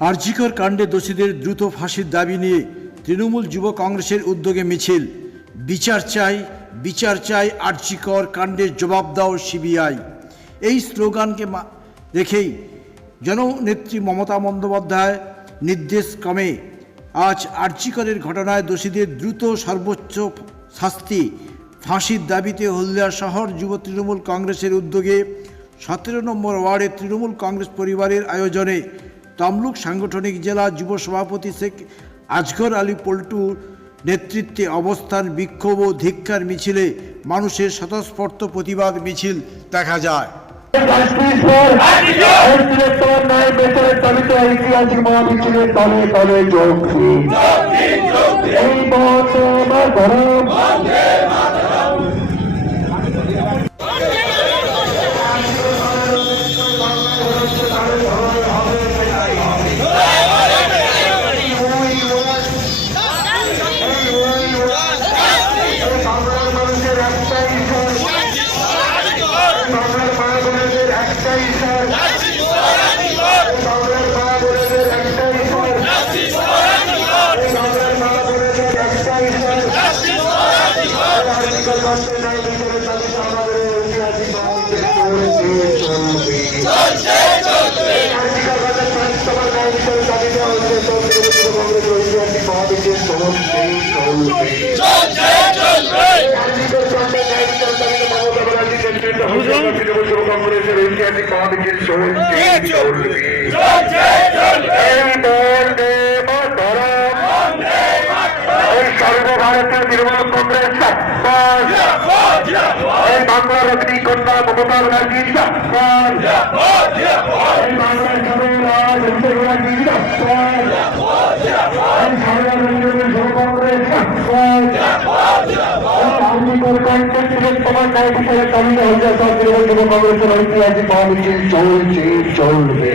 আরজিকর কাণ্ডে দোষীদের দ্রুত ফাঁসির দাবি নিয়ে তৃণমূল যুব কংগ্রেসের উদ্যোগে মিছিল। বিচার চাই বিচার চাই আরজিকর কাণ্ডের জবাব দাও সিবিআই। এই স্লোগানকে রেখেই জননেত্রী মমতা বন্দ্যোপাধ্যায় নির্দেশ ক্রমে আজ আরজিকরের ঘটনায় দোষীদের দ্রুত সর্বোচ্চ শাস্তি ফাঁসির দাবিতে হলদিয়া শহর যুব তৃণমূল কংগ্রেসের উদ্যোগে সতেরো নম্বর ওয়ার্ডে তৃণমূল কংগ্রেস পরিবারের আয়োজনে তমলুক সাংগঠনিক জেলা যুব সভাপতি শেখ আজগর আলী পল্টুর নেতৃত্বে অবস্থান বিক্ষোভ ও ধিক্ষার মিছিলে মানুষের স্বতঃস্ফূর্ত প্রতিবাদ মিছিল দেখা যায়। তোর নয় বেতনের দাবিতে ঐতিহাসিক মহামিছিলের তলে তলে যোগ দিন। এই মহত্ব আমার ধরম বাংলার মানুষের একটাই ঈশ্বর বাংলার মা বোনেদের একটাই ঈশ্বর বাংলার মা বোনেদের একটাই ঈশ্বর বাংলার মা বোনেদের একটাই ঈশ্বর আর্টিকেল করতে নাই ভিতরে তাদের আমাদের ঐতিহাসিক আর্টিকেল করতে পাঁচতমার নাই ভিতরে দাবিতে হচ্ছে তৃণমূল কংগ্রেস ঐতিহাসিক মহাবিদ্যের চলছে আর্টিকেল করতে নাই ভিতরে দাবিতে মমতা ব্যানার্জি নেতৃত্বে হচ্ছে তৃণমূল কংগ্রেসের ঐতিহাসিক চলছে চলবে সর্বভারতীয় তৃণমূল কংগ্রেস সরকার এই বাংলার রজনীকন্যা মমতা ব্যানার্জি সরকার এই বাংলার সর্বরাজ অভিষেক ব্যানার্জি সরকার এই ঐতিহাসিক মহামিছিল চলছে, চলবে।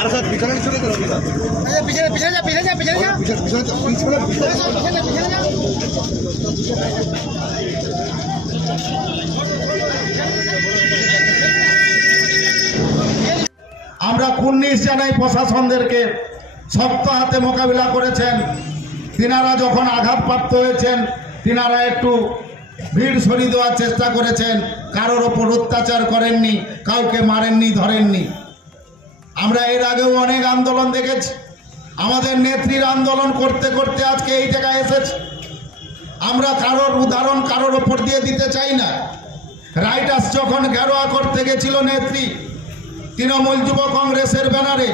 পিছনে পিছনে যা পিছনে যা পিছনে যা। পিছনে যা আমরা কুর্নিশ জানাই প্রশাসনদেরকে শক্ত হাতে মোকাবিলা করেছেন। তিনারা যখন আঘাতপ্রাপ্ত হয়েছেন তিনারা একটু ভিড় সরিয়ে দেওয়ার চেষ্টা করেছেন। কারোর ওপর অত্যাচার করেননি কাউকে মারেননি ধরেননি। আমরা এর আগেও অনেক আন্দোলন দেখেছি। আমাদের নেত্রীর আন্দোলন করতে করতে আজকে এই জায়গায় এসেছে। আমরা কারোর উদাহরণ কারোর ওপর দিয়ে দিতে চাই না। রাইটার্স যখন ঘেরোয়া করতে গেছিল নেত্রী, তৃণমূল যুব কংগ্রেসের ব্যানারে,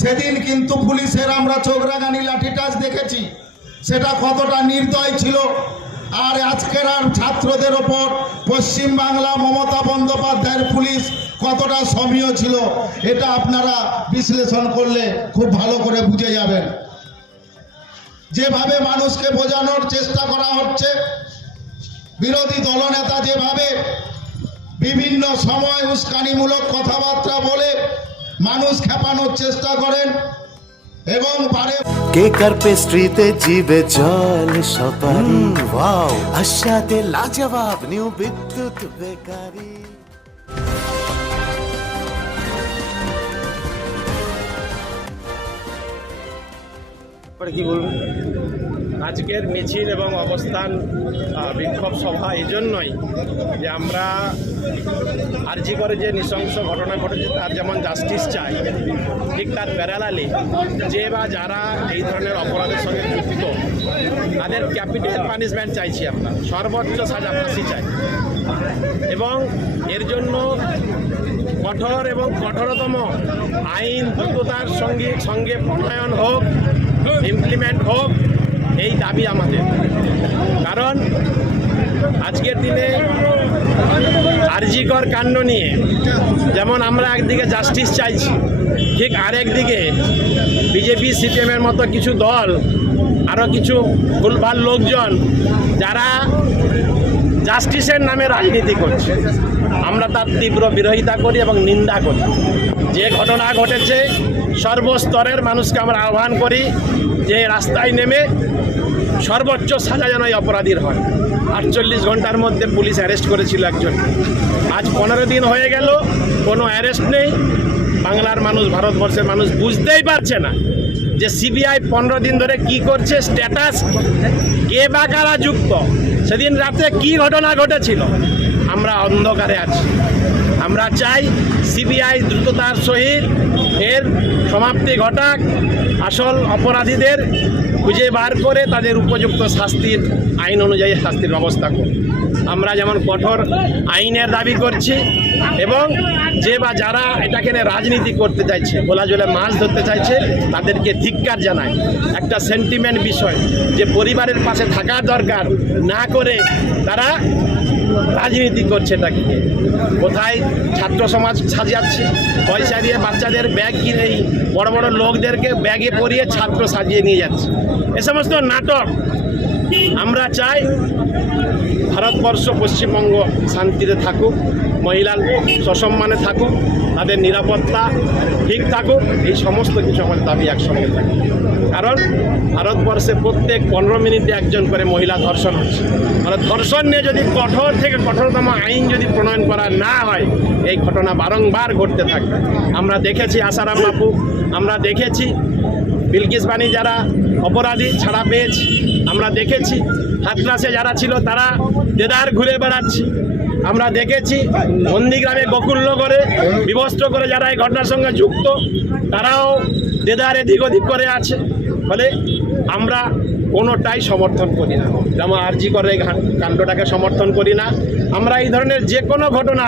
সেদিন কিন্তু পুলিশের আমরা চোখরাগানি লাঠিটাচ দেখেছি। সেটা কতটা নির্দয় ছিল। আর আজকের আর ছাত্রদের ওপর পশ্চিমবাংলা মমতা বন্দ্যোপাধ্যায়ের পুলিশ কতটা সমীয় ছিল এটা আপনারা বিশ্লেষণ করলে খুব ভালো করে বুঝে যাবেন। যেভাবে মানুষকে বোঝানোর চেষ্টা করা হচ্ছে বিরোধী দলনেতা যেভাবে বিভিন্ন সময় উস্কানিমূলক কথাবার্তা বলে মানুষ খেপানোর চেষ্টা করেন এবং কেকার পেস্ট্রিতে জিবে জল সপারি? ওয়াও। আশাতে লাজবাব নিউ বিদ্যুৎ বেকারি। আজকের মিছিল এবং অবস্থান বিক্ষোভ সভা এই জন্যই যে আমরা আরজি করে যে নৃশংস ঘটনা ঘটেছে, তার যেমন জাস্টিস চাই, ঠিক তার প্যারালালি যে বা যারা এই ধরনের অপরাধের সঙ্গে যুক্ত, তাদের ক্যাপিটাল পানিশমেন্ট চাইছি আমরা, সর্বোচ্চ সাজা ফাঁসি চাই। এবং এর জন্য কঠোর এবং কঠোরতম আইন দ্রুততার সঙ্গে সঙ্গে প্রণয়ন হোক ইমপ্লিমেন্ট হোক, এই দাবি আমাদের। কারণ আজকের দিনে আরজিকর কাণ্ড নিয়ে যেমন আমরা একদিকে জাস্টিস চাইছি ঠিক আরেক দিকে বিজেপি, সিপিএমের মতো কিছু দল আরও কিছু ভুলভাল লোকজন, যারা জাস্টিসের নামে রাজনীতি করছে। আমরা তার তীব্র বিরোধিতা করি এবং নিন্দা করি। যে ঘটনা ঘটেছে, সর্বস্তরের মানুষকে আমরা আহ্বান করি যে রাস্তায় নেমে সর্বোচ্চ সাজা যেন অপরাধীর হয়। আটচল্লিশ ঘণ্টার মধ্যে পুলিশ অ্যারেস্ট করেছিল একজন। আজ পনেরো দিন হয়ে গেল, কোনো অ্যারেস্ট নেই। বাংলার মানুষ, ভারতবর্ষের মানুষ বুঝতেই পারছে না যে সিবিআই পনেরো দিন ধরে কি করছে স্ট্যাটাস কে বা কারা যুক্ত? সেদিন রাতে কি ঘটনা ঘটেছিল? আমরা অন্ধকারে আছি। আমরা চাই সিবিআই দ্রুততার সহিত এর সমাপ্তি ঘটাক, আসল অপরাধীদের খুঁজে বার করে তাদের উপযুক্ত শাস্তির আইন অনুযায়ী শাস্তির ব্যবস্থা করুন আমরা যেমন কঠোর আইনের দাবি করছি এবং যে বা যারা এটাকে নিয়ে রাজনীতি করতে চাইছে, খোলা জলে মাছ ধরতে চাইছে, তাদেরকে ধিক্কার জানায় একটা সেন্টিমেন্ট বিষয় যে পরিবারের পাশে থাকা দরকার, না করে তারা রাজনীতি করছে এটাকে। কোথায় ছাত্র সমাজ সাজাচ্ছে পয়সা দিয়ে বাচ্চাদের ব্যাগ কিনে বড় বড় লোকদেরকে ব্যাগে পরিয়ে ছাত্র সাজিয়ে নিয়ে যাচ্ছে এ সমস্ত নাটক আমরা চাই ভারতবর্ষ পশ্চিমবঙ্গ শান্তিতে থাকুক, মহিলা সসম্মানে থাকুক, তাদের নিরাপত্তা ঠিক থাকুক, এই সমস্ত কিছু আমাদের দাবি একসঙ্গে থাকে কারণ ভারতবর্ষে প্রত্যেক পনেরো মিনিটে একজন করে মহিলা ধর্ষণ হচ্ছে। মানে ধর্ষণ নিয়ে যদি কঠোর থেকে কঠোরতম আইন যদি প্রণয়ন করা না হয়, এই ঘটনা বারংবার ঘটতে থাকবে। আমরা দেখেছি আসারাম বাবু আমরা দেখেছি বিলকিস বাণী যারা অপরাধী ছাড়া পেয়েছে। আমরা দেখেছি হাতরাসে যারা ছিল তারা দেদার ঘুরে বেড়াচ্ছে। আমরা দেখেছি, নন্দীগ্রামে গোকুল্যগরে বিবস্ত্র করে যারা এই ঘটনার সঙ্গে যুক্ত, তারাও দেদার এদিক ওদিক করে আছে। ফলে আমরা কোনোটাই সমর্থন করি না। যেমন আরজি করে কাণ্ডটাকে সমর্থন করি না। আমরা এই ধরনের যে কোনো ঘটনা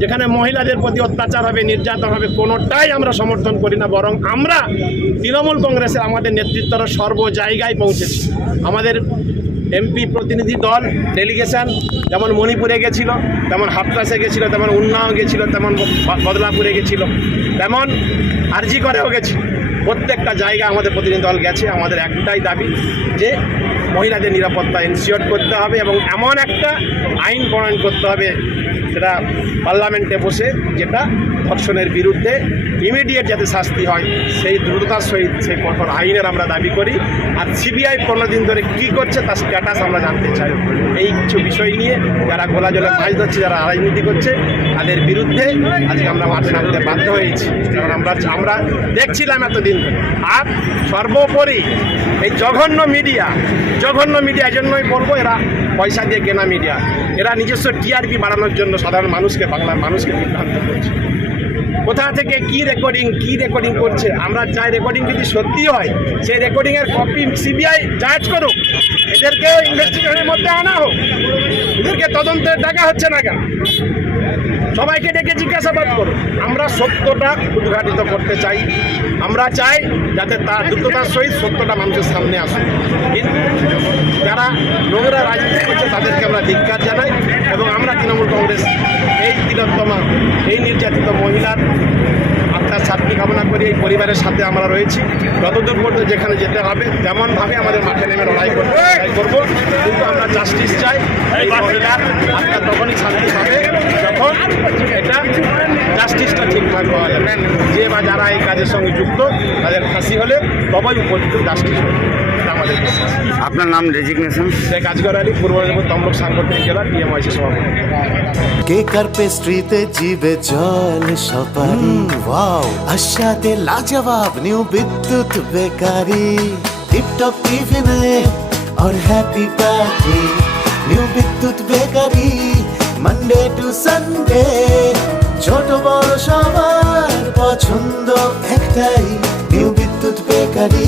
যেখানে মহিলাদের প্রতি অত্যাচার হবে, নির্যাতন হবে, কোনোটাই আমরা সমর্থন করি না, বরং আমরা তৃণমূল কংগ্রেসের আমাদের নেতৃত্বরা সর্ব জায়গায় পৌঁছেছি। আমাদের এমপি প্রতিনিধি দল ডেলিগেশন যেমন মণিপুরে গেছিল, তেমন হাতরাসে গেছিল, তেমন উন্নাও গেছিল, তেমন বদলাপুরে গেছিল, তেমন আরজি করেও গেছি। প্রত্যেকটা জায়গা আমাদের প্রতিনিধি দল গেছে, আমাদের একটাই দাবি যে মহিলাদের নিরাপত্তা ইনশিওর করতে হবে এবং এমন একটা আইন প্রণয়ন করতে হবে সেটা পার্লামেন্টে বসে যেটা ধর্ষণের বিরুদ্ধে ইমিডিয়েট যাতে শাস্তি হয়, সেই দ্রুততার সহিত সেই কঠোর আইনের আমরা দাবি করি। আর সিবিআই পনেরো দিন ধরে কী করছে তার স্ট্যাটাস আমরা জানতে চাই। এই কিছু বিষয় নিয়ে যারা গোলা জলে মাছ ধরছে, যারা রাজনীতি করছে, তাদের বিরুদ্ধে আজকে আমরা মাঠে নামতে বাধ্য হয়েছি। কারণ আমরা আমরা দেখছিলাম এতদিন আর সর্বোপরি এই জঘন্য মিডিয়া জঘন্য মিডিয়া জন্যই বলব এরা পয়সা দিয়ে কেনা মিডিয়া এরা নিজস্ব টিআরপি বাড়ানোর জন্য সাধারণ মানুষকে, বাংলার মানুষকে বিভ্রান্ত করছে। কোথা থেকে কি রেকর্ডিং কি রেকর্ডিং করছে? আমরা চাই রেকর্ডিং যদি সত্যি হয়, সেই রেকর্ডিংয়ের কপি সিবিআই জাজ করুক। এদেরকে ইনভেস্টিগেশনের মধ্যে আনা হোক। এদেরকে তদন্তের ডাকা হচ্ছে না কেন? সবাইকে ডেকে জিজ্ঞাসাবাদ করো। আমরা সত্যটা উদ্ঘাটিত করতে চাই। আমরা চাই যাতে তার দ্রুততার সহিত সত্যটা মানুষের সামনে আসুক। কিন্তু যারা নোংরা রাজনীতি করছে, তাদেরকে আমরা ধিক্ষার জানাই এবং আমরা তৃণমূল কংগ্রেস, এই তিলোত্তমা, এই নির্যাতিত মহিলার শান্তি কামনা করি, এই পরিবারের সাথে আমরা রয়েছি। যতদূর পর্যন্ত যেখানে যেতে হবে তেমনভাবে আমাদের মাঠে নেমে লড়াই করব করব। কিন্তু আমরা জাস্টিস চাই আত্মা তখনই শান্তি পাবে, যখন এটা জাস্টিসটা ঠিকঠাক পাওয়া যাবে। যে বা যারা এই কাজের সঙ্গে যুক্ত, তাদের ফাঁসি হলে তবেই উপযুক্ত জাস্টিস হবে। আমাদের আপনার নাম রেজিগনেশন সেই কাজ করারই পূর্ব মেদিনীপুর তমলুক সাংগঠনিক জেলা টিএমআইসি সভাপতি কেকার পেস্ট্রিতে জিবে জল সপারি ওয়াও আশাতে লাজবাব নিউ বিদ্যুৎ বেকারি টিপটপ টিফিনে और happy party new Bidyut bakery Monday to Sunday ছোট বড় সবার পছন্দ একটাই নিউ বিদ্যুৎ বেকারি